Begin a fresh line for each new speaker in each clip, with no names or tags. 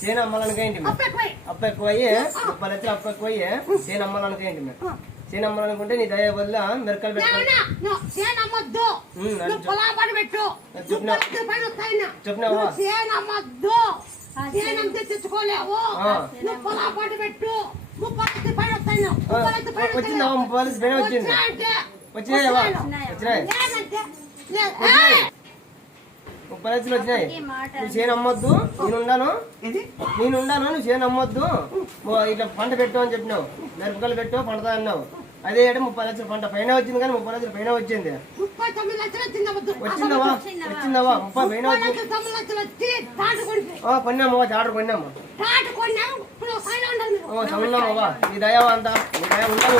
చేను
అమ్మాలనుకేంటి
అప్పు ఎక్కువై
అయ్యి ముప్పై లక్షలు అప్ప ఎక్కువ అయ్యి చేను అమ్మాలనుకేంటి మేము చేను అమ్మాలనుకుంటే నీ దయ వల్ల మిరకలు వచ్చిందా. ముప్పై వచ్చింది. వచ్చినాయి. వచ్చినాయి. ముప్పై లక్షలు వచ్చినాయి నువ్వు చేను అమ్మొద్దు నేను ఉన్నాను నేను ఉన్నాను నువ్వు చేను అమ్మొద్దు ఇట్లా పంట పెట్టు అని చెప్పినావు. మిరపకాయలు పెట్టు పండుతా అన్నావు. అదే అంటే ముప్పై లక్షల పంట. పైన వచ్చింది కానీ ముప్పై లక్షల పైన వచ్చింది. వచ్చిందవా వచ్చిందవా ముప్పై పైన వచ్చింది. ఆర్డర్ కొన్నాము. ఓ నీ దయ అంతా నీ దయ ఉండాలి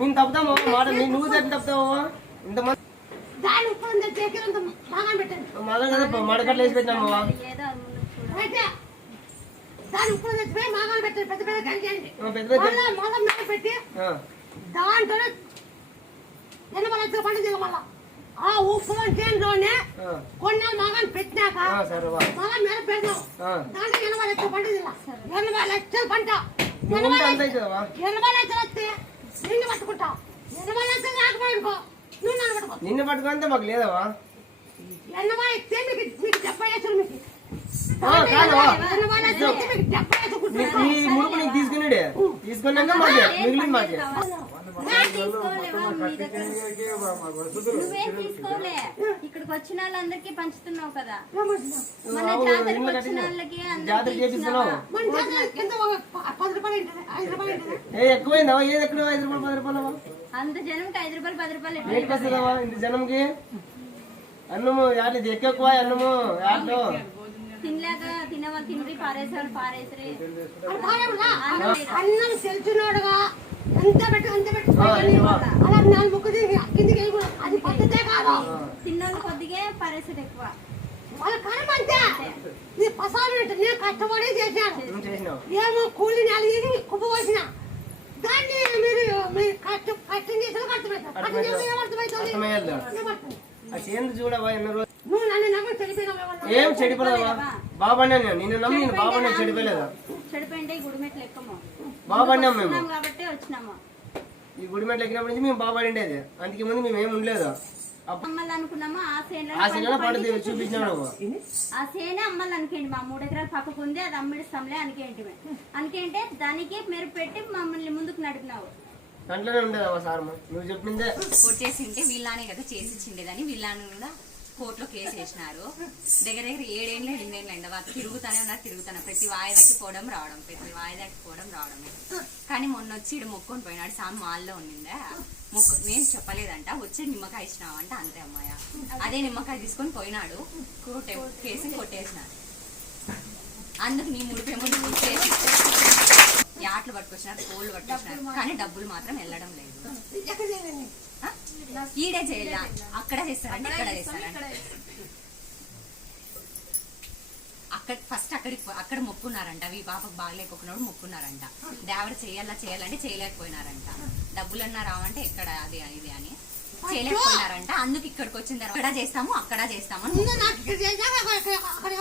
నేను
తప్పుతాము మాట నీ నువ్వు దగ్గర తప్పుతావా ఇంతమంది
దాని ఉప్పుడు దగ్గరంత బాగా పెట్టండి
మళ్ళీ కదా మడకట్లు వేసి పెట్టినామవ్వా
అయితే దాని ఉప్పుడు తెచ్చిపోయి మాగాలు పెట్టండి పెద్ద పెద్ద గంజండి
ఆ, పెద్ద పెద్ద
మళ్ళా మళ్ళా మీద పెట్టి
ఆ,
దాంట్లో ఎనభై లక్షల పంట దిగ మళ్ళా ఆ ఉప్పుడు చేనులోనే
ఆ,
కొన్ని మాగాలు పెట్టినాక
ఆ, సరే వా
మళ్ళా మీద పెడదాం
ఆ.
దాంట్లో ఎనభై లక్షల పంట దిగ ఎనభై లక్షల పంట
నువ్వు
ఎనభై
ఉంటే అంత
లక్షలు
అవుతుందవా
ఎనభై లక్షలు వస్తే నిన్ను పట్టుకుంటావు ఎనభై లక్షలు రాకపోయినుకో నువ్వు నన్ను పట్టుకో
నిన్ను పట్టుకుంటే మాకు లేదవా
ఇస్తే మీకు మీకు డెబ్బై వేసులు మీకు.
ముడుపు నీకు తీసుకున్నాడే తీసుకున్నాక మాకే. మిగిలింది మాకే.
తీసుకోలేవా మీ దగ్గర? నువ్వేం తీసుకోలే. ఇక్కడికి వచ్చిన వాళ్ళందరికీ పంచుతున్నావు కదా. మన జాతరకు వచ్చిన వాళ్ళకి
జాతర
అందరికీ
చేపిస్తున్నావు.
మన జాతర కింద ఒక ప- పది రూపాయలు ఉంటుంది ఐదు రూపాయలు ఉంటుంది
ఏ ఎక్కువైందవా ఏది ఎక్కువ ఐదు రూపాయలు పది రూపాయలు
అంత జనంకి ఐదు రూపాయలు పది రూపాయలు
ఏంటికి ఇంత జనంకి? అన్నము యాడ్ ఇది ఎక్కువ అన్నము యాడ్లో?
తినలేక తినవాళ్ళు తినరి పారేసారు. పారేసరి
అది బాగాలేవురా? అన్నం తెలిసినోడుగా ఎంత పెట్టు ఎంత పెట్టు. అలా నాలుగు కిందికి అది పద్ధతే కాదు.
తిన్నోళ్ళు కొద్దిగా పారేసారు ఎక్కువ.
వాళ్ళ కర్మ అంతే. నేను కష్టపడి చేశాను. ఏమో కూలి నెలగి కుప్పవలసిన దాన్ని మీరు మీరు చేసిన చేసిన
చేను చూడవా ఎన్న రోజు
నువ్వు నన్ను నమ్మి చెడిపోయినావు
ఏం చెడిపోలేవా బాబాన్నా నేను నిన్ను నమ్మి నేను బాబాన్నా చెడిపోలేదా
చెడిపోయింటే ఈ గుడిమెట్లు ఎక్కము
బాబాన్నాం మేము
ఉన్నాం కాబట్టి వచ్చినాము
ఈ గుడి మెట్లు ఎక్కినప్పటి నుంచి మేము బాబాడిండేది అందుకే ముందు మేము ఏం ఉండలేదు? అప్పుడు
అమ్మలు అనుకున్నాము ఆ సేన
ఆ
సేనే అమ్మాలి అనుకోండి మా? మూడు ఎకరాల పక్కకు ఉంది అది అమ్మిడిస్తాంలే అనుకేంటి అనుకేంటే దానికి మీరు పెట్టి మమ్మల్ని ముందుకు నడిపినావు.
దాంట్లోనే ఉండేది సార్ నువ్వు చెప్పిందే.
కొట్టేసింటే వీళ్ళానే కదా చేసి ఇచ్చిండేదని వీళ్ళని కూడా కోర్టులో కేసు వేసినారు. దగ్గర దగ్గర ఏడేళ్ళు ఎనిమిదేళ్ళు అండి వాళ్ళు తిరుగుతానే ఉన్నారు తిరుగుతాను ప్రతి వాయిదాకి పోవడం రావడం ప్రతి వాయిదాకి పోవడం రావడమే. కానీ మొన్న వచ్చి ఇక్కడ మొక్కొని పోయినాడు. సామ్ మాల్లో ఉండిందా? మొక్కు నేను చెప్పలేదంట. వచ్చే నిమ్మకాయ ఇచ్చినావంట అంతే అమ్మాయ. అదే నిమ్మకాయ తీసుకొని పోయినాడు. కోర్టు కేసు కొట్టేసినారు అందుకు నీ ముడిపేమో చేసి యాట్లు పట్టుకొచ్చినారు కోళ్ళు పట్టుకొచ్చినారు. కానీ డబ్బులు మాత్రం వెళ్ళడం లేదు. ఈడే చేయాల? అక్కడ చేస్తారంటే ఇక్కడ చేస్తారంట అక్కడ ఫస్ట్ అక్కడికి పో- అక్కడ మొక్కున్నారంట. అవి పాపకు బాగలేకపోకున్నాడు మొక్కున్నారంట. దేవర చేయాలా చేయాలంటే చేయలేకపోయినారంట. డబ్బులన్నా రావంటే ఎక్కడ అది ఇది అని చేయలేకపోయినారంట. అందుకు ఇక్కడికి వచ్చిన తర్వాత అక్కడ చేస్తాము అక్కడ చేస్తాము
అక్కడ అక్కడ- అక్కడ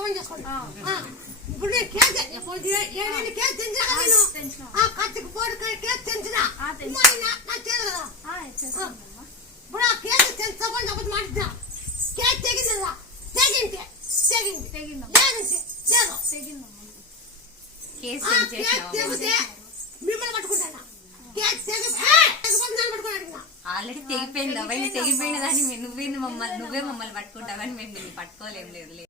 ఇప్పుడు కేసు తెంచినా ఇప్పుడు ఆ కేసు తెంచుకోని చెప్పదు మాట్లాడుతున్నా కేసు తెగింది. కదా తెగింటే తెగింది లేదంటే లేదు.
కేసు
ఆ, కేసు
పెంచేసినావు
తెగితే మిమ్మల్ని పట్టుకుంటాను? కేసు తెగి ఏ, తెగిపోతే నన్ను పట్టుకున్నాడు ఇంకా
ఆల్రెడీ తెగిపోయింది. అవన్నీ తెగిపోయిన దాన్ని నువ్వేంది మమ్మల్ని నువ్వే మమ్మల్ని పట్టుకుంటావని మేము నిన్ను పట్టుకోలేం లేదు లేదు.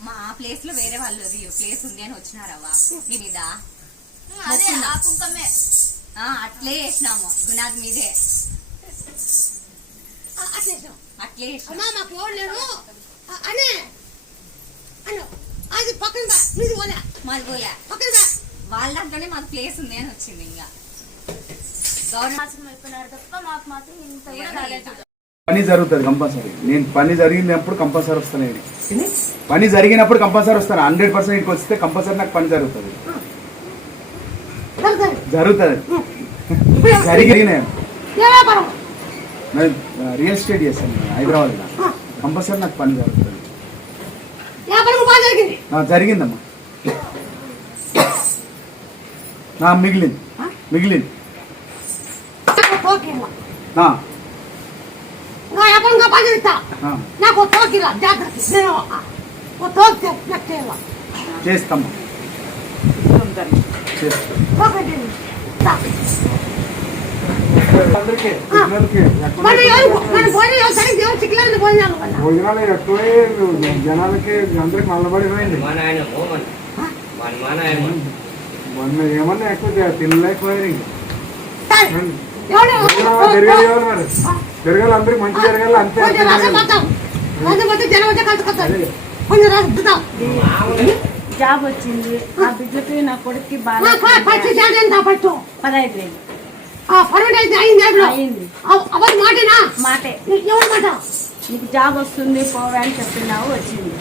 మా ఆ ప్లేస్లో వేరే వాళ్ళు ప్లేస్ ఉంది అని వచ్చినారవ్వా? నీ మీద? అట్లే వేసినాము గునాద్ మీదే.
అట్లేసాం అమ్మా మాకు ఎవరు లేరు ఆ, అని అను అది పక్కన బా మీది పోలే
మాది పోలే
పక్కన బా
వాళ్ళ దాంట్లోనే మాకు ప్లేస్ ఉంది అని వచ్చింది ఇంకా గవర్నమెంట్
అయిపోయినారు తప్ప మాకు మాత్రం ఇంత కూడా రాలేదు
పని జరుగుతుంది కంపల్సరీ. నేను పని జరిగినప్పుడు కంపల్సరీ వస్తాను పని జరిగినప్పుడు కంపల్సరీ వస్తాను. హండ్రెడ్ పర్సెంట్ ఇంటికి వస్తే కంపల్సరీ నాకు పని జరుగుతుంది.
జరుగుతుంది.
జరుగుతుంది.
వ్యాపారం
రియల్ ఎస్టేట్ చేస్తాను నేను హైదరాబాద్లో. కంపల్సరీ నాకు పని జరుగుతుంది. జరిగిందమ్మా. నా మిగిలింది. మిగిలింది. చేస్తామ్మా. చేస్తాం
భోజనాలు ఎక్కువే జనాలకి అందరికి మల్లబడిపోయింది. మొన్న ఏమన్నా ఎక్కువ తినలేకపోయారు ఎవరు? మరి? పెరగాలి అందరికి మంచి జరగాలి అంతే
జాబ్ వచ్చింది. ఆ బిడ్డకి నా
పట్టు
పదహైదు వేలు.
పర్మనెంట్ అయితే అయింది
అయింది
అవన్నీ మాటేనా?
మాటే.
నీకు ఎవరు మాట?
నీకు జాబ్ వస్తుంది పోవే అని చెప్పినావు వచ్చింది.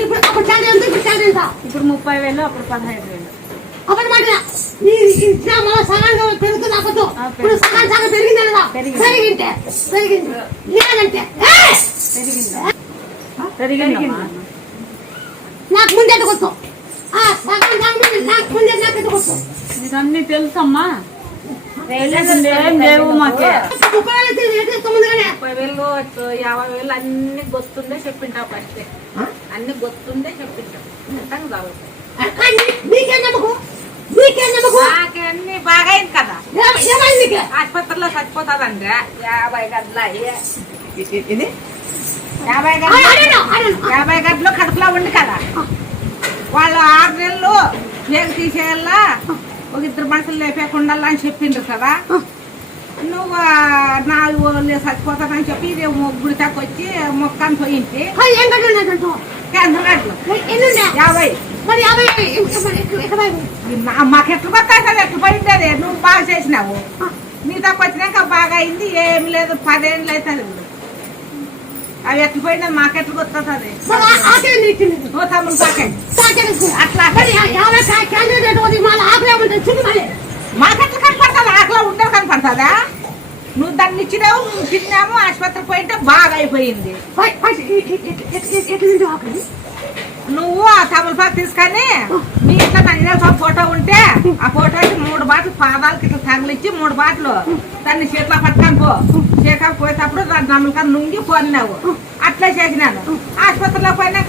ఇప్పుడు అప్పుడు జాడి ఎంత? ఇప్పుడు జాడి ఎంత?
ఇప్పుడు ముప్పై వేలు అప్పుడు పదహైదు వేలు.
అప్పుడు మాట ఈ ఇచ్చిన మళ్ళీ సగానికి పెరుగుతుంది అప్పుడు
ఆ,
ఇప్పుడు సగం సగం పెరిగింది కదా
పెరిగింది.
పెరిగింటే పెరిగింది. లేదంటే ఏయ్!
పెరిగింది. పెరిగిందమ్మా
నాకు ముందే కొట్టు ఆ సగం సగం నాకు ముందే నాకు కొట్టు
అన్ని తెలుసమ్మా. లేవు మాకే.
ముప్పై వేలు
యాభై వేలు అన్ని గొత్తుండే చెప్పింటావు ఫస్ట్ అన్ని గొత్తుండే చెప్పింటావు మొత్తం కాబట్టి
కానీ నీకేం నమ్మకం? నీకేం నమ్మకం?
నాకే అన్ని బాగా అయింది కదా ఆసుపత్రిలో చచ్చిపోతాదంటే యాభై గడ్ల యాభై
అడేనా.
యాభై గంటలు కడుపులో ఉంది కదా. వాళ్ళు ఆరు నెలలు తీసేయాలా? ఒక ఇద్దరు మనుషులు లేపేకుండా అని చెప్పిండ్రు కదా. నువ్వు నాలుగు రోజులు చచ్చిపోతానని చెప్పి ఇది గుడి దాకా వచ్చి మొక్కని పోయింది యాభై. మాకు ఎట్లా కొత్త అసలు ఎట్లా పోయింది నువ్వు బాగా చేసినావు. నీ దాకా వచ్చినాక బాగా అయింది ఏం లేదు పదేళ్ళు అవుతుంది. అవి ఎట్లా పోయినది మాకు ఎట్లా కొత్తది
మరి ఆకలి నీటింది
ఓ తమ్ముడు పాకండి
సాకెట్
అట్లా
మరి యా- యాభై కా- క్యాండిడేట్ వదిలి మళ్ళీ ఆకలి
ఉండదు కనపడుతుందా నువ్వు దాన్ని ఇచ్చినావు తిన్నాము ఆసుపత్రికి పోయింటే బాగా అయిపోయింది నువ్వు ఆ తమలపాకు తీసుకొని మీ ఇంట్లో నన్ను ఫోటో ఉంటే ఆ ఫోటోకి మూడు బాటలు పాదాలకి ఇట్లా తగిలిచ్చి మూడు బాటలు దాన్ని చేతిలో పట్టుకొని పో. చేతిలో పోయేటప్పుడు దాన్ని నమ్మకం నుంగి పోన్నావు. అట్లా చేసినాను. ఆసుపత్రిలో పోయినా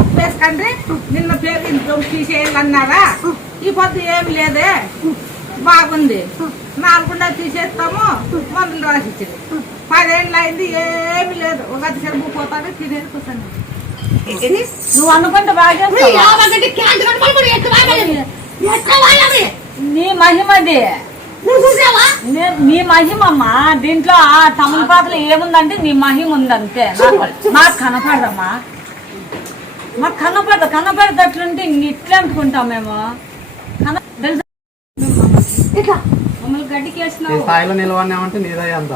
ఉప్పు వేసుకండి నిన్న పేరు ఇంట్లో తీసేయాలన్నారా? ఈ పొద్దు ఏమి లేదే. బాగుంది. నాలుగుండా తీసేస్తాము. మందులు రాసిచ్చింది పదేళ్ళు అయింది. ఏమి లేదు. ఒక చెరుపు పోతానే తినేది కూర్చొని నువ్వు అనుకుంటే బాగా? నీ మహిమది నే- నీ మహిమమ్మా. దీంట్లో ఆ తమలపాకులు ఏముందంటే నీ మహిమ ఉందంతే. మాకు కనపడదమ్మా. మాకు కనపడదు. కనపడదట్లుంటే ఇంక ఇట్లా అనుకుంటాం మేము. మమ్మల్ని గడ్డికి
ఈ
వేసినావు
స్థాయిలో నిలవని అంటే నీదే అంత.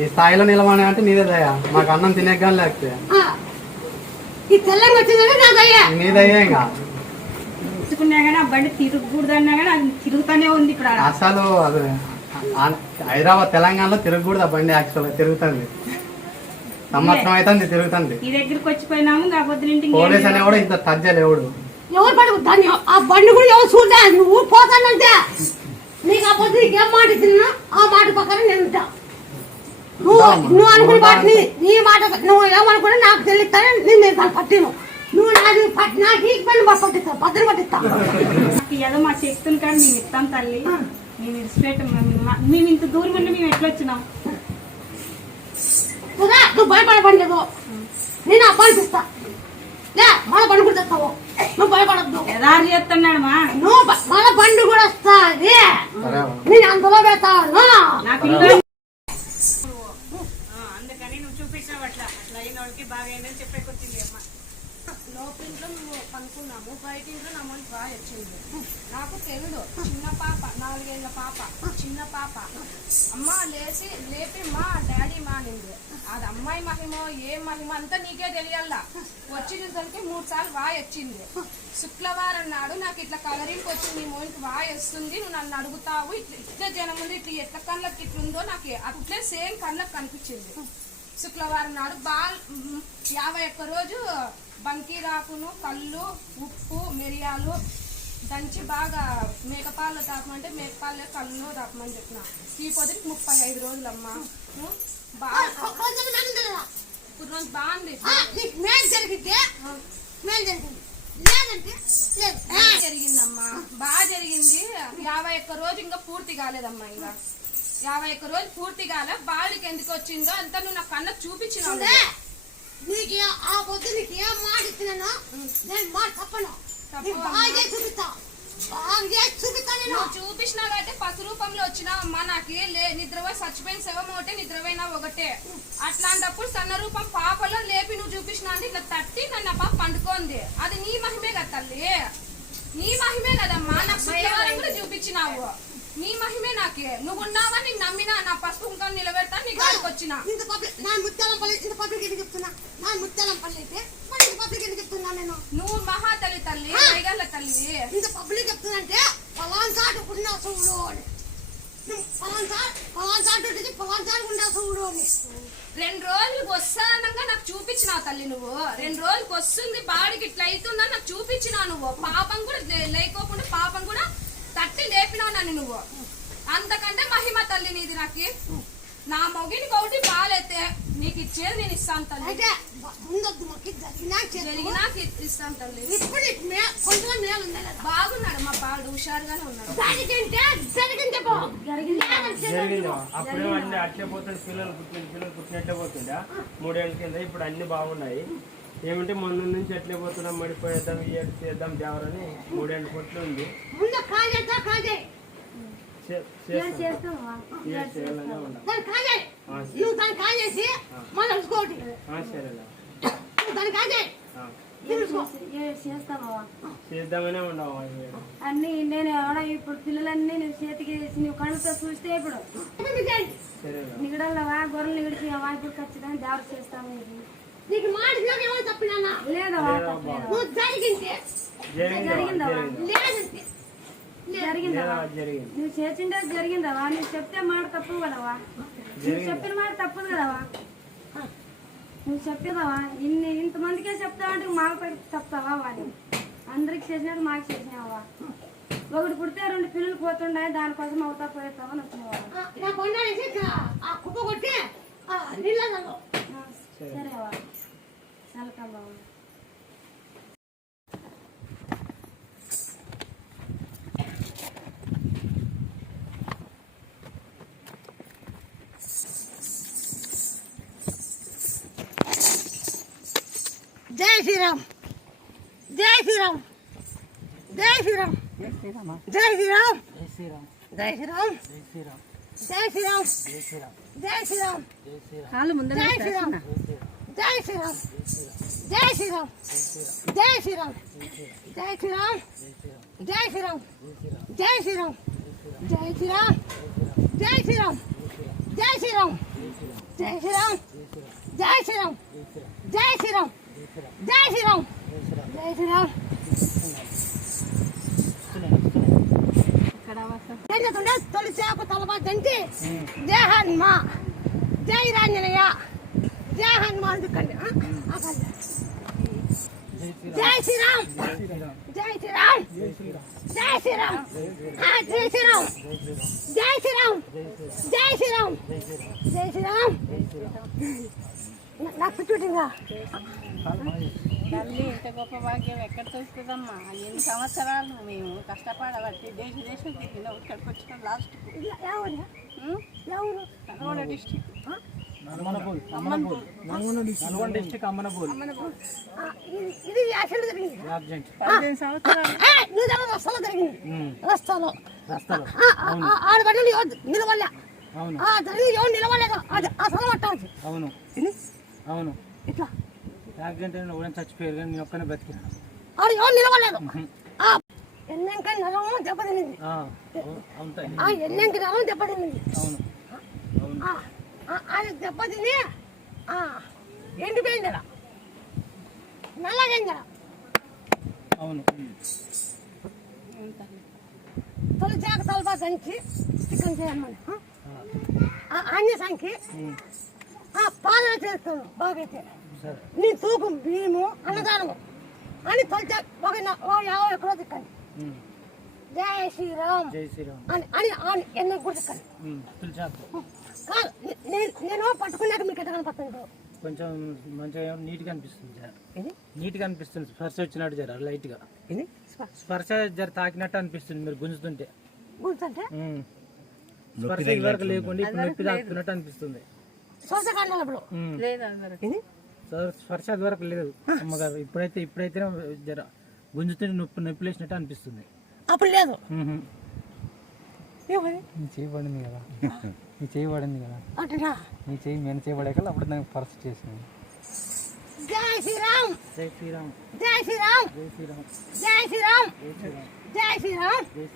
ఈ స్థాయిలో నిలవని అంటే నీదే దయ. మాకు అన్నం తినే కానీ లేకపోతే.
ఆ. ఈ తెల్లంగా వచ్చిందంటే నాకు అయ్యా
నీదయ్యే ఇంకా.
తెచ్చుకున్నా కానీ ఆ బండి తిరగకూడదన్నా కానీ అది తిరుగుతానే ఉంది ఇప్పుడు ఆడ.
అసలు అది ఆ- హైదరాబాద్ తెలంగాణలో తిరగకూడదు ఆ బండి యాక్చువల్గా తిరుగుతుంది. సంవత్సరం అయితే తిరుగుతుంది.
ఈ దగ్గరికి వచ్చిపోయినాము కాకపోతే ఇంటికి
పోలీస్ అనే కూడా ఇంత తజ్జలు ఎవడు.
ఎవరు పడు దాన్ని ఆ బండి కూడా ఎవరు చూడలే? నువ్వు పోతానంటే. నీకు ఆ పొద్దు నీకు ఏం మాట ఇచ్చినా? ఆ మాట పక్కన నేను ఉంటా. నువ్వు నువ్వు అనుకునే మాట నీ మాట నువ్వు ఏమనుకున్నా నాకు తెలుస్తాను నేను నేను పట్టిను. నువ్వు నాది పట్టి నాకు ఈ పని పట్టిస్తా భద్ర పట్టిస్తా
ఏదో మా శక్తులు కానీ మేము ఇస్తాం తల్లి. మేము ఇన్స్పేట్ మేము ఇంత దూరం ఉండి మేము ఎట్లా వచ్చినాం?
నువ్వు భయపడబడలేదు నేను లే మళ్ళీ బండి కూడా తెస్తావు. నువ్వు భయపడద్దు.
ఎదారు చేస్తున్నాడు మా?
నువ్వు మళ్ళీ బండి కూడా వస్తాది
సరే
నేను అందులో పెడతాను
నా పిల్లలు అందుకని నువ్వు చూపించావు అట్లా అట్లా వాళ్ళకి బాగా అయిందని చెప్పేకొచ్చింది అమ్మ.
లోపలింట్లో మేము పనుకున్నాము బయట ఇంట్లో నా మనకి బాగా వచ్చింది నాకు తెలుదు చిన్న పాప నాలుగేళ్ళ పాప చిన్న పాప. అమ్మ లేచి లేపి మా డాడీ మానింది అది అమ్మాయి మహిమో ఏ మహిమ అంతా నీకే తెలియాలా. వచ్చి చూసరికి మూడు సార్లు వాయి వచ్చింది శుక్రవారం నాడు నాకు ఇట్లా కలరింగ్ వచ్చింది నీ మోనికి వాయి వస్తుంది నువ్వు నన్ను అడుగుతావు ఇట్లా ఇట్లా జనం ఉంది ఇట్లా ఎట్ల కళ్ళకి ఇట్లుందో నాకు అట్లే సేమ్ కళ్ళకి కనిపించింది. శుక్రవారం నాడు బా మ్, యాభై ఒక్క రోజు బంకీరాకును కళ్ళు ఉప్పు మిరియాలు దంచి బాగా మేకపాలు తాపమంటే మేకపాలు కళ్ళు తాపమని చెప్పిన. ఈ పొద్దుకి ముప్పై ఐదు రోజులమ్మా. ఉం? బాగా
కొంచెం నన్ను
ఇప్పుడు రోజు బాగుంది జరిగిందమ్మా. బాగా జరిగింది. యాభై ఒక్క రోజు ఇంకా పూర్తి కాలేదమ్మా ఇంకా. యాభై ఒక్క రోజు పూర్తి కాలే బాడీకి ఎందుకు వచ్చిందో అంతా నువ్వు నా కన్న చూపించినావు.
చూడే, నీకు ఆ పొద్దు నీకు ఏం మాట ఇచ్చినానో నేను మాట తప్పను. బాగా చూపిస్తా. బాగా చూపిస్తా నేను.
చూపించినా కాబట్టి పసు రూపంలో వచ్చినావమ్మా నాకు లే నిద్రపోయి చచ్చిపోయిన శవం ఒకటే నిద్రపోయినా ఒకటే. అట్లాంటప్పుడు సన్న రూపం పాపలో లేపి నువ్వు చూపించినా అంటే ఇట్లా తట్టి నన్ను పాప పండుకోంది. అది నీ మహిమే కదా తల్లి. నీ మహిమే కదమ్మా. నాకు శుక్రవారం కూడా చూపించినావు. నీ మహిమే నాకే. నువ్వు ఉన్నావా నీకు నమ్మినా నా పసుపు కుంకం నిలబెడతా నీ గాడికి వచ్చిన
ఇంత పబ్లిక్ నా ముత్యాలం పల్లి ఇంత పబ్లిక్ ఎందుకు చెప్తున్నా? నా ముత్యాలం పల్లి అయితే మరి ఇంత పబ్లిక్ ఎందుకు చెప్తున్నా నేను?
నువ్వు మహాతల్లి తల్లి వైగల్ల తల్లి.
ఇంత పబ్లిక్ చెప్తున్నంటే పలాన్ చాటు ఉన్నా చూడు అని. పలాన్ చాటు పలాన్ చాటు ఉంటుంది పలాన్ చాటు ఉన్నా చూడు అని.
రెండు రోజులకు వస్తానంగా నాకు చూపించినావు తల్లి నువ్వు. రెండు రోజులకు వస్తుంది బాడికి ఇట్లా అవుతుందని నాకు చూపించినావు నువ్వు. పాపం కూడా లేకోకుండా పాపం కూడా తట్టి లేపినావు నన్ను నువ్వు. అంతకంటే మహిమ తల్లి నీది నాకు. నా మొగిని ఒకటి బాలైతే నీకు ఇచ్చేది నేను ఇస్తాను తల్లి.
అయితే ముందొద్దు మాకు జరిగినా చేద్దాము.
జరిగినా ఇస్తాను తల్లి. బాగున్నాడు మా బాడు హుషారుగానే ఉన్నాడు.
జరిగిందే?
అప్పుడే అన్ని అట్లే పోతుంది పిల్లలు పుట్టిన పిల్లలు పుట్టినట్లే పోతుందా? మూడేళ్ళ కింద ఇప్పుడు అన్ని బాగున్నాయి. ఏమంటే మొన్న నుంచి ఎట్లే పోతున్నాం మడిపోయేద్దాం ఇయర్ చేద్దాం దేవరని మూడేళ్ళు కొట్లు ఉంది. చేద్దామనే ఉండవు
అన్ని నేను ఎవడ ఇప్పుడు పిల్లలన్నీ నేను చేతికి వేసి నువ్వు కళ్ళతో చూస్తే ఇప్పుడు. నిగడల్లో గొర్రెలు నిగడిచి ఇప్పుడు ఖచ్చితంగా దేవర చేస్తాము నీకు
నీకు మాట ఏమో తప్పినా
లేదవా
నువ్వు
జరిగింది?
లేదంటే.
జరిగిందవా నువ్వు చేసిండే జరిగిందవా నువ్వు చెప్తే మాట తప్పు కదవా నువ్వు చెప్పిన మాట తప్పదు కదవా నువ్వు చెప్పేదావా ఇన్ని ఇంతమందికే చెప్తావంటే మాకు చెప్తావా వాడిని అందరికి చేసినట్టు మాకు చేసినావా? ఒకటి పుడితే రెండు పిల్లలు పోతుండే దానికోసం అవుతా పోయేస్తావని వచ్చినావా?
ఆ, నా కొండేసి ఆ కుప్ప కొట్టి ఆ నీళ్ళలో
సరేవా వెల్కమ్ బాబు
జై శ్రీరామ్ జై శ్రీరామ్ జై శ్రీరామ్ జై శ్రీరామ్ జై శ్రీరామ్ జై శ్రీరామ్ జై శ్రీరామ్ జై శ్రీరామ్ జై శ్రీరామ్ జై శ్రీరామ్ జై శ్రీరామ్ జై శ్రీరామ్ జై శ్రీరామ్ జై శ్రీరామ్ జై శ్రీరామ్ జై శ్రీరామ్ జై శ్రీరామ్ జై శ్రీరామ్ జై శ్రీరామ్ జై శ్రీరామ్ జై శ్రీరామ్ జై శ్రీరామ్ జై శ్రీరామ్ దండతుండే తొలిచాకు తలబా దంటి జై హనుమా జై రాంజనేయ జై హనుమాన్ దుఃఖండి జై శ్రీరామ్. జై శ్రీరామ్. జై శ్రీరామ్. జై శ్రీరామ్. జై శ్రీరామ్. జై శ్రీరామ్. జై శ్రీరామ్. నాకు చూడింగా
తల్లి ఇంత గొప్ప భాగ్యం ఎక్కడ దొరుకుతుందమ్మా ఎన్ని సంవత్సరాలు మేము కష్టపడబట్టి దేశ దేశం తిరిగిన ఇక్కడికి వచ్చిన లాస్ట్.
ఎవరు ఇది యాక్సిడెంట్ జరిగింది. ఆడ బట్టలు నిలవల్ల అవును. ఆ ఎవరు నిలవలేదు ఆ స్థలం పట్టాల్సి
అవును. అవును.
ఇట్లా.
యాక్సిడెంట్ చచ్చిపోయారు కానీ నేను ఒక్కనే బ్రతికినాను.
ఆడ ఎవరు నిలవలేదు ఎన్నంక నరమం దెబ్బతినింది. ఆ ఎన్నంక నరమం దెబ్బతినింది.
అవును.
అది దెబ్బతిని ఎండిపోయింది నల్లగైంది
అవును.
తొలి చాక తలపా సంఖ్య చికెన్ చేయమని. అన్ని సంఖ్య పాలన చేస్తాను బాగైతే నీ తూకం బియ్యము అన్నదానము. అని తొలి ఒక యాభై ఎక్కడో చిక్కండి జయ శ్రీరామ్. అని అని ఎన్నో కూడా చిక్కండి నేను నేను పట్టుకున్నాక మీకు ఎట్లా కనపడుతుంది?
కొంచెం మంచిగా నీట్గా అనిపిస్తుంది సార్
ఇది
నీట్గా అనిపిస్తుంది స్పర్శ వచ్చినట్టు జర లైట్గా.
ఇది
స్పర్శ జర తాకినట్టు అనిపిస్తుంది మీరు గుంజుతుంటే. స్పర్శ ఇదివరకు లేకుండా ఇప్పుడు నొప్పి తాకుతున్నట్టు అనిపిస్తుంది. స్పర్శ వరకు లేదు. అమ్మగారు ఇప్పుడైతే ఇప్పుడైతే జర గుంజుతుంటే నొప్పి నొప్పి లేచినట్టు అనిపిస్తుంది.
అప్పుడు లేదు.
పడింది కదా. నీ చేయి పడింది కదా
అంటున్నా
నీ చేయి మెన చేయబడాక అప్పుడు దానికి ఫస్ట్ చేసింది
జై శ్రీరామ్
జై శ్రీరామ్
జై శ్రీరామ్
జై శ్రీరామ్
జై శ్రీరామ్
జై శ్రీరామ్.
జై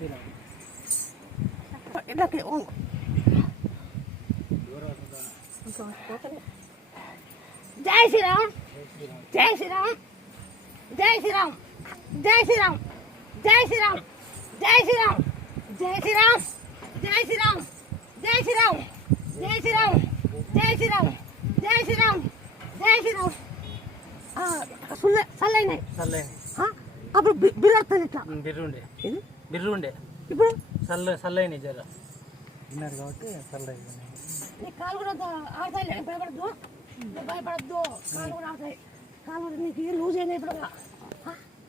శ్రీరామ్
జై శ్రీరామ్
జై శ్రీరామ్ జై శ్రీరామ్ జై శ్రీరామ్ జై శ్రీరామ్ జై శ్రీరామ్ జై శ్రీరామ్ జై శ్రీరామ్ జై శ్రీరామ్ జై శ్రీరామ్ జై శ్రీరామ్ జై శ్రీరామ్ చల్లైనాయి
చల్లే
అప్పుడు బిర్రు వస్తుంది ఇట్లా.
బిర్రు ఉండే
ఇది
బిర్రు ఉండే
ఇప్పుడు?
చల్ల చల్లైన జర.
విన్నారు కాబట్టి చల్లగా
నీ కాలు కూడా ఆడతాయి భయపడద్దు. భయపడద్దు. కాలు కూడా ఆడతాయి కాలు కూడా నీకు లూజ్ అయినాయి ఇప్పుడు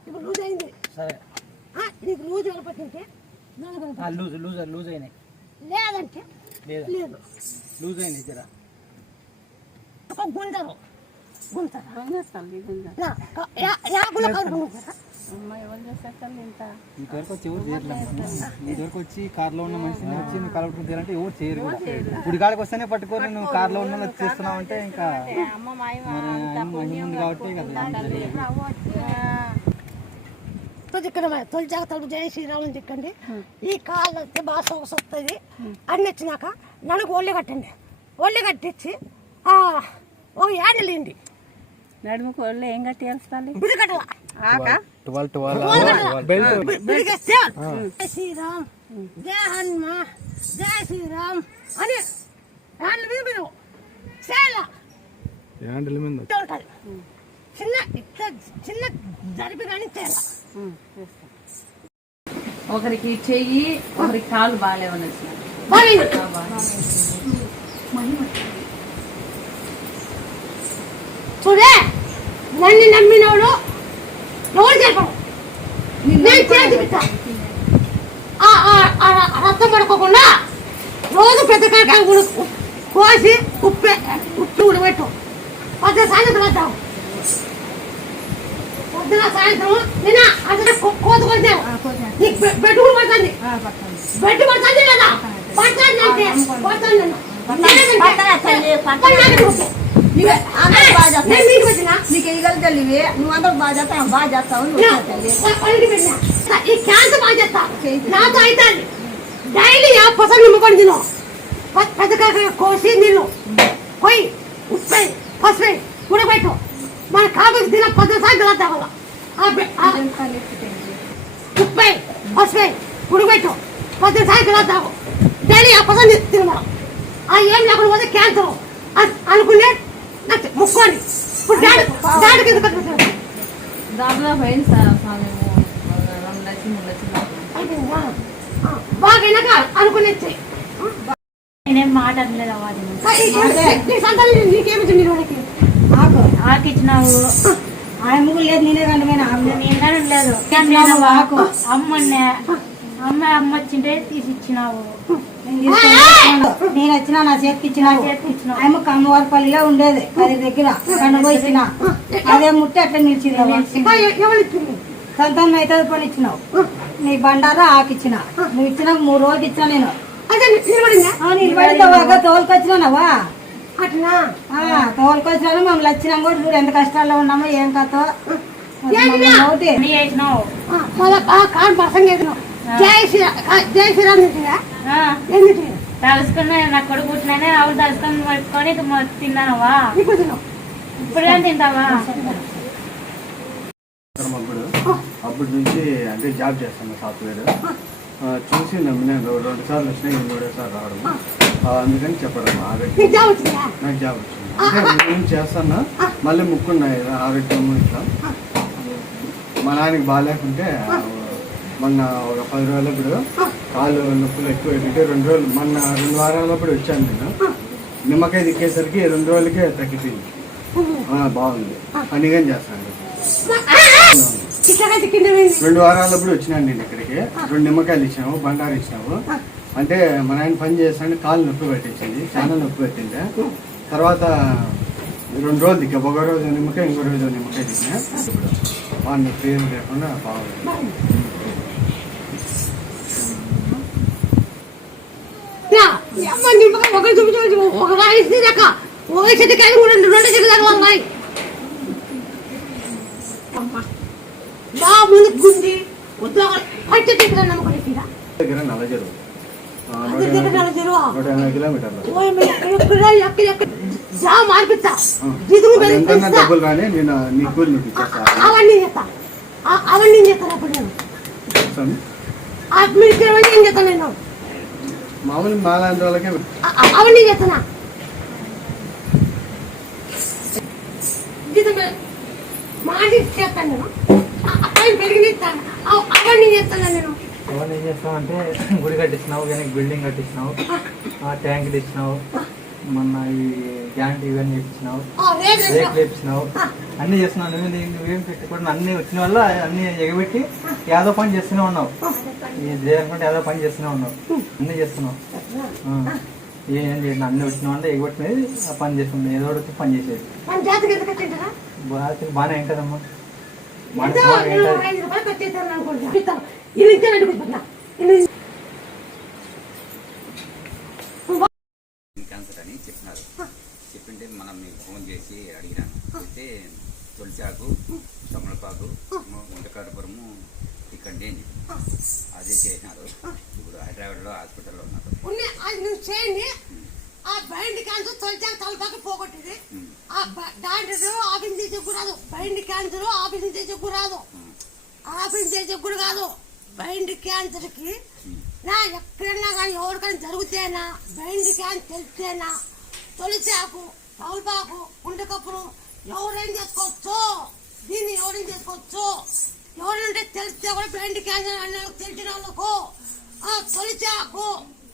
ఇప్పుడు లూజ్ అయింది.
సరే.
ఆ, నీకు లూజ్ కనపడుతుంటే
లూజ్ లూజ్ లూజ్ అయినాయి.
లేదంటే
లూజ్ అయింది జరా.
గుంజరు
ఇదివరకు వచ్చి కార్లో ఉన్న మనిషిని వచ్చి నువ్వు కలవటం ఎవరు చేయరు ఇప్పుడు కాడికి వస్తేనే పట్టుకోరు నువ్వు కార్లో ఉన్న వచ్చేస్తున్నావు అంటే ఇంకా కాబట్టి
ఇక్కడ తొలి జాగ్రత్తలు జయ శ్రీరామని చెక్కండి ఈ కాళ్ళు వస్తే బాగా సొగసు వస్తుంది. అన్ని వచ్చినాక నన్ను ఒళ్ళు కట్టండి. ఒళ్ళు కట్టించి ఆ, ఒక యాడలేండి
నడుముకు ఒళ్ళు ఏం కట్టి
జయ శ్రీరామ్ జయ హనుమ జయ శ్రీరామ్ అని హ్యాండ్ల మీద మీరు చేయాల?
హ్యాండిల్ మీద?
ఉంటుంది. చిన్న ఇట్లా చిన్న జరిపి కానీ
ఒకరికి చెయ్యి ఒకరికి కాలు బాగాలేవని
చూడే నన్ను నమ్మినోడు ఎవరు చెప్పడు? నేను రక్తం పడుకోకుండా రోజు పెద్ద కాకాయ కోసి ఉప్పే ఉప్పు ఉడబెట్టు పొద్దున సాయంత్రం వద్దాం
ಅದನ್ನ ಸಾಯಂಕಾಲ ನಿನ್ನ ಅದನ್ನ ಕೋದ್ಕೊಂಡೆ
ಈಗ ಬೆಡ್ ಕೂಡ ಬರ್ತಾನೆ ಬೆಡ್ ಬರ್ತಾನೆ ಅದ ಬರ್ತಾನೆ ನಂತೆ ಬರ್ತಾನೆ డైలీ యాభై పర్సెంట్ నిమ్మకొని తిను పెద్ద కోసి నీళ్ళు పోయి ఉప్పు పసుపు ఉడకబెట్టు మన కాపు దిన పద్ధతి సాగు గలతా వాళ్ళ குப்பை பசுமை குடுமைட்டும் பத்து சாயங்காலம் ஆகும். டெய்லி அப்பதான் திருமணம் அது ஏழு நாள் போது கேன்சரும் அதுக்குள்ளே முக்கோணி. ఇప్పుడు డాడ్ డాడ్ కింద కట్టుకుంటాడు
దాదాపు పోయింది సార్ స్వామి రెండు
ఆకిచ్చినావు ఆయన
నేనే అమ్మ నేను నేను అమ్మ
వచ్చిన నా చేతికిచ్చిన ఆమె కమ్మవారిపల్లిలో ఉండేది అది దగ్గర. కనుగొచ్చిన అదే ముట్టి అట్లా నిలిచింది సొంతం అయితే పని ఇచ్చినావు. నీ బండారా ఆకిచ్చిన నువ్వు ఇచ్చిన మూడు రోజులు ఇచ్చిన నేను.
నిలబడిందా?
తోలుకొచ్చినావా తోలుకొచ్చినా మమ్మల్ని వచ్చినాం కూడా చూడు ఎంత కష్టాల్లో ఉన్నాము ఏం కథో.
తలుసుకున్నా నా కొడుకు పుట్టినానే ఆవిడ తలుసుకొని పట్టుకొని తిన్నానవా
ఇప్పుడే
తింటావా?
అప్పుడు నుంచి అంటే జాబ్ చేస్తాను సాఫ్ట్వేర్. చూసి నమ్మినా రెండు సార్లు వచ్చినాయి మూడో సార్లు రావడం. అందుకని చెప్పడం ఆరోగ్యం
నీకు జాబ్ వచ్చిందా
అంటే నేను చేస్తాను? మళ్ళీ ముక్కున్నాయి ఆరోగ్యం ఇట్లా మా నాన్నకి బాగాలేకుంటే మొన్న ఒక పది రోజులప్పుడు కాళ్ళు నొప్పులు ఎక్కువ ఎక్కితే రెండు రోజులు మొన్న రెండు వారాలప్పుడు వచ్చాను నేను. నిమ్మకాయ దిక్కేసరికి రెండు రోజులకే తగ్గిపోయింది. బాగుంది. పనిగా చేస్తాను? రెండు వారాలప్పుడు వచ్చినాను నేను ఇక్కడికి. రెండు నిమ్మకాయలు ఇచ్చాము బండారు ఇచ్చినాము అంటే మా నాయన పని చేస్తాను కాళ్ళు నొప్పి పెట్టించింది చాలా నొప్పి పెట్టింది. తర్వాత రెండు రోజులు దిక్కా ఒక రోజు నిమ్మకాయ ఇంకో రోజు నిమ్మకాయ ఇప్పుడు బాగా నొప్పి ఏం లేకుండా బాగుంది.
ఒక చూపించు. ఒక దాకా ఒక చెట్టు కాయలు కూడా రెండు రెండు చెట్టు దాకా ఉన్నాయి. ముందు గుంజి ఉద్యోగాలు నమ్మకం
దగ్గర నల్ల నూట ఎనభై- కిలోమీటర్లు
ఓయ్
డబ్బులు కానీ నేను నీ కూలి మీకు ఇచ్చేస్తాను మామూలు మాలాంటి వాళ్ళకే
అవన్నీ చేస్తానా జీతం చేస్తాను నేను అవన్నీ చేస్తాను నేను
అవన్నీ ఏం చేస్తామంటే గుడి కట్టించినావు వెనక బిల్డింగ్ కట్టించినావు ఆ ట్యాంక్ తెచ్చినావు మొన్న ఈ గ్యాంట్ ఇవన్నీ ఇచ్చినావు రేట్లు ఇచ్చినావు అన్ని చేస్తున్నావు. నువ్వు నువ్వేం పెట్టుకోవడం అన్ని వచ్చిన వల్ల అన్ని ఎగబెట్టి ఏదో పని చేస్తూనే ఉన్నావు. ఈ చేయాలనుకుంటే ఏదో పని చేస్తూనే ఉన్నావు. అన్ని చేస్తున్నావు. ఏం చేసిన అన్ని వచ్చిన వల్ల ఎగబెట్టినది ఆ పని చేస్తుంది. ఏదో ఒకటి వచ్చి పని చేసేది. బాగా బాగానే ఉంటుందమ్మా. బాగా
ఎంతో
బాగా
నేను
క్యాన్సర్ అని చెప్పినారు చెప్పింటే మనం మీకు ఫోన్ చేసి అడిగినాను అయితే తొలిచాకు తమలపాకు వంటకాడపురము ఇక్కడి అని అదే చేసినారు ఇప్పుడు హైదరాబాద్లో హాస్పిటల్లో ఉన్నారు
ఉన్ని చేయండి ఆ బైండ్ క్యాన్సర్ తొలిచాక తలపాక పోగొట్టింది. ఆ డాక్టర్ ఆఫీస్ చేసే రాదు బైండ్ క్యాన్సర్ ఆఫీస్ చేసే రాదు. ఆఫీస్ చేసే కూడా కాదు. బైండ్ క్యాన్సర్కి? నా ఎక్కడన్నా కానీ ఎవరికైనా జరుగుతేనా? Bind cancer తెలిస్తేనా? తొలిచాకు తలపాకు ఉండకప్పుడు ఎవరేం చేసుకోవచ్చు? దీన్ని ఎవరేం చేసుకోవచ్చు? ఎవరంటే తెలిస్తే కూడా బైండ్ క్యాన్సర్ అన్న తెలిసిన వాళ్ళకు ఆ తొలిచాకు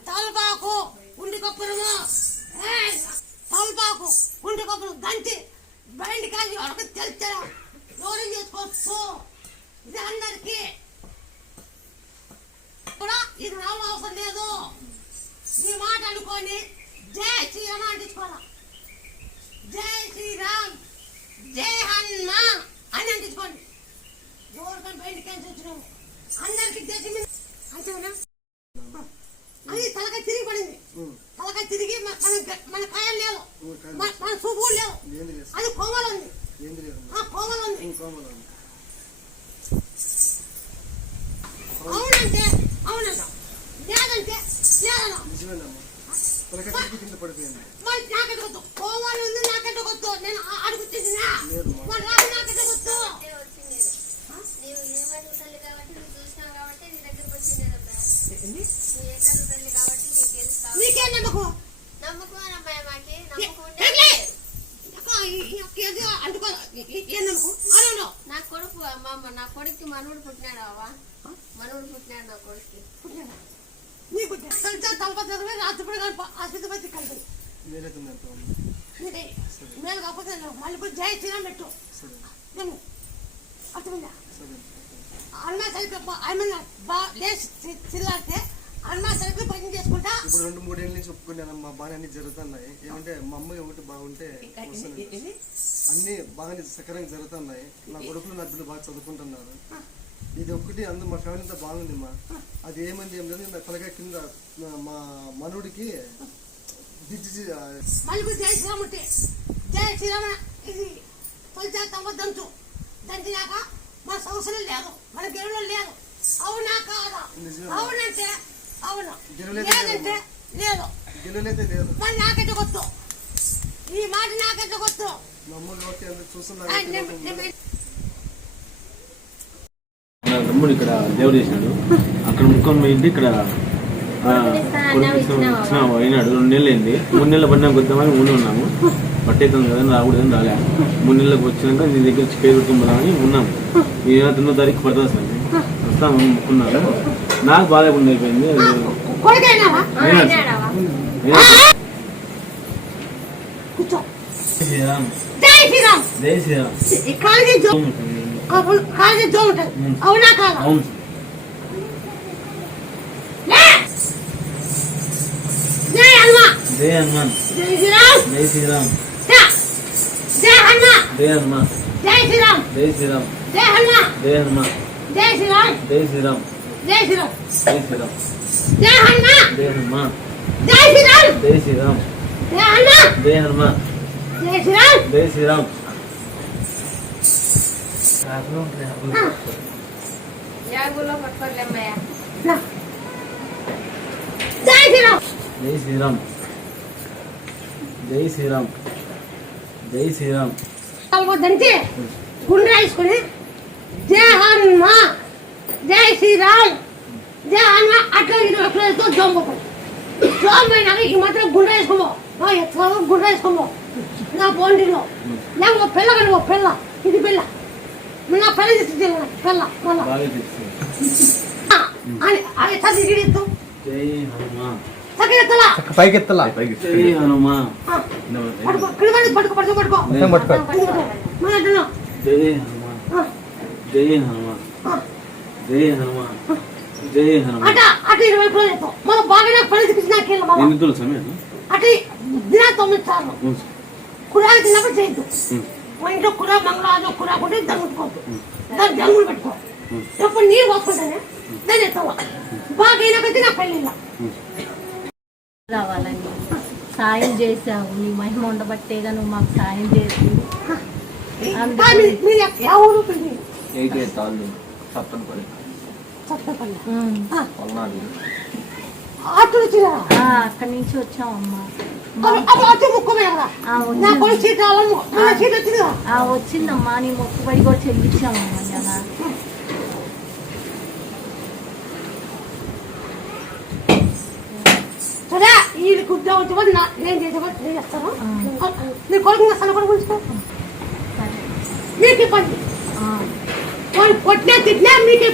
తలపాకు ఉండి కప్పురము తలపాకు ఉండి దంచి బయట క్యాన్సర్ ఎవరికి తెలిసారా ఎవరేం చేసుకోవచ్చు? ఇది అందరికీ కూడా ఇది రావడం అవసరం లేదు ఈ మాట అనుకోని జై శ్రీరామ్ అంటించుకోవాలా జై శ్రీరామ్. జై హనుమా అని అంటించుకోండి ఎవరికైనా బయటికి వచ్చినాము అందరికి దేశం మీద అంతేనా? అది తలకాయ తిరిగి పడింది. తలకాయ తిరిగి మన- మన కాయలు లేదు మన కూడా లేదు. అది కోమలు ఉంది. కోమలు ఉంది? అవునంటే అవునన్నా. లేదంటే లేదన్నా. మరి నాకెట్టు కొద్దు? కోమలు ఉంది నాకెట్టు కొద్దు? నేను అడుగుతుందినా? మరి రాదు నాకెట్టు కొద్దు?
నీవు ఏమని తల్లి కాబట్టి నువ్వు చూసినావు కాబట్టి నీ దగ్గరకు వచ్చిందేదమ్మా నువ్వు ఏకాలు తల్లి కాబట్టి నీకు తెలుసు కాబట్టి
నీకేం నమ్మకం
నమ్మకం అమ్మాయి మాకి నమ్మకం ఉంటే
ఎట్లే? అక్క, ఈ- ఈ అక్క ఏదో అంటుకో ఏ- ఏ- ఏం నమ్మకం అవును
నా కొడుకు అమ్మ నా కొడుక్కి మనవుడు పుట్టినాడు అవ్వా. మనవుడు పుట్టినాడు నా కొడుక్కి.
నీకు తలపతి రాత్రిపూట కలిపి ఆసుపత్రి పోయి కలిపి మేలు కాకపోతే మళ్ళీ ఇప్పుడు జై శ్రీరామ్ పెట్టు. నేను అర్థమైందా? అన్నా సరిగ్గా ఏమన్నా బాగా లేచి చి-
ఇప్పుడు రెండు మూడేళ్ళ నుంచి ఒప్పుకున్నానమ్మా బాగా అన్ని జరుగుతున్నాయి. ఏమంటే మా అమ్మాయి ఒకటి బాగుంటే. అన్ని బాగానే సక్రమంగా జరుగుతున్నాయి. నా కొడుకులు నా బిడ్డలు బాగా చదువుకుంటున్నారు. ఇది ఒక్కటి అందరూ మా ఫ్యామిలీ అంతా బాగుంది మా. అది ఏమంది ఏం లేదు. నా తలకాయ కింద మా మనవుడికి దిచ్చి
జై శ్రీరామ్ ఉంటే జై శ్రీరామ. ఇది తమ్మ దంచు దంచినాక మన సంవత్సరం లేదు. మన గెలులో లేదు. అవునా కాదా. అవునంటే అవును. లేదంటే లేదు
లేదు.
కొత్త ఈ మాట కొత్త
తమ్ముడు ఇక్కడ దేవుడు చేసినాడు. అక్కడ ముక్కొని పోయింది ఇక్కడ అయినాడు రెండు నెలలు అయింది. మూడు నెలలు పడినా వద్దామని ఉండి ఉన్నాము. పట్టేతుంది కదా రాకూడదని రాలే. మూడు నెలలకు వచ్చినాక నీ దగ్గర పేరు పెట్టుకుందామని ఉన్నాము. ఈ నెల తొమ్మిదో తారీఖు పడుతుంది సార్ వస్తాము ముక్కున్నారు? నాకు
ఈ కాలేజీ జో అవును, జో
హనుమాన్.
జై శ్రీరామ్.
జై శ్రీరామ్.
జై జై హనుమ.
జై హనుమాన్.
జై శ్రీరామ్.
జై శ్రీరామ్.
జై హనుమ.
జై హనుమాన్.
జై శ్రీరామ్.
జై శ్రీరామ్.
జై శ్రీరామ్
జై శ్రీరామ్
జై హనుమ
జై హనుమాన్
జై శ్రీరామ్
జై శ్రీరామ్
జై హనుమ
జై హనుమాన్
జై శ్రీరామ్
జై శ్రీరామ్
యాగులో పట్టుకోలేమ్మయ్య
జై శ్రీరామ్
జై శ్రీరామ్ జై శ్రీరామ్ జై శ్రీరామ్
దంచి గుండె వేసుకుని జై హనుమ జై శ్రీరామ్. జై హనుమ అట్లా ఇరవై ఎప్పుడైతే జోంపోతాం జోంపోయినాక ఈ మాత్రం గుండె వేసుకోమో. ఎట్లా గుండె వేసుకోమో. నా బోండిలో. లేక పిల్ల కానీ ఓ పిల్ల. ఇది పిల్ల. నా పిల్ల తీసుకు పిల్ల మళ్ళా. అని అది చదివి గిడిస్తాం
జై హనుమాన్.
చక్కగా ఎత్తలా
పైకి ఎత్తలా
జై హనుమాన్.
పడుకో పడుకో పడుకో పడుకో.
జై హనుమాన్. జై హనుమాన్. జై హనుమాన్ జై హనుమాన్
అట అటు ఇరవై ఎప్పుడు చేస్తాం మన బాగా నాకు పని చూపించి నాకు వెళ్ళి బాబా
ఎన్ని తులసి సమయం.
అటు దినా తొమ్మిది సార్లు. కురాకు తిన్నప్పుడు చేయొద్దు. ఇంట్లో కుర మంగళ అదో కురా కొట్టి దంగుకోవద్దు దాన్ని పెట్టుకో. ఎప్పుడు నీరు పోసుకుంటానే దాన్ని ఎత్తవా? బాగా అయినాకైతే నా పెళ్ళి
రావాలని సాయం చేసావు నీ మహిమ ఉండబట్టేగా నువ్వు మాకు సాయం చేసి.
చట్టపల్లి
పల్నాడు.
అటు
అక్కడి నుంచి వచ్చామమ్మా వచ్చిందమ్మా. నీ మొక్కుబడి కూడా చెల్లించామమ్మా ఇలా
సరే వీళ్ళకి ఉద్యోగం వచ్చేవాడు నేను చేసేవాడు నేను చేస్తాను. నీ కొడుకు నా సన్న కొడుకు ఉంచుకో. మీకు ఇబ్బంది వాళ్ళు కొట్టినా తిట్టినా మీకు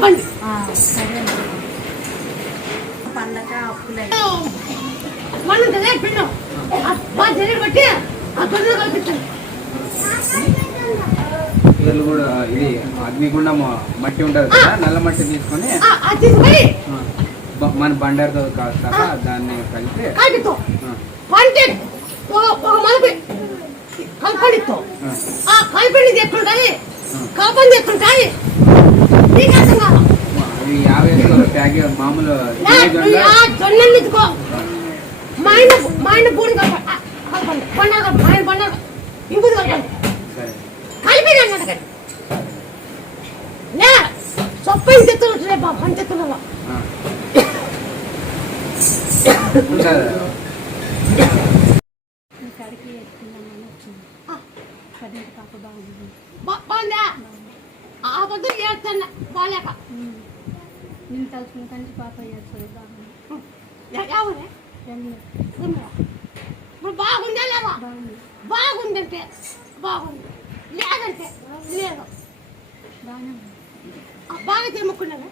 అప్పులై.
మనం కల్పించండి
పిల్లలు కూడా ఇది అగ్నిగుండం మట్టి ఉంటుంది కదా నల్ల మట్టి తీసుకొని మన బండారుతో కాస్త దాన్ని కలిపి
కలిపితో పంటే ఒక ఒక మలుపు కలపడితో ఆ కలిపడి ఎట్లుంటుంది కలపండి ఎట్లుంటుంది నీకు అర్థం కాదు
మామూలు జొన్న.
ఇచ్చుకో మా ఆయన మా ఆయన బూడి కలపండి కలపండి మా ఆయన బండ ఇంపుది కలపండి కలిపి అడగండి లే వచ్చినాయి
పదింటి పాప బాగుంది.
బాగుందా? ఆ పొద్దు ఏడుతున్నా బాగాలేక
నేను తలుచుకున్న కంచి పాప.
ఇప్పుడు బాగుందా లేవా
బాగుంది.
బాగుందంటే బాగుంది. లేదంటే లేదు. బాగా తిరుముకున్నాను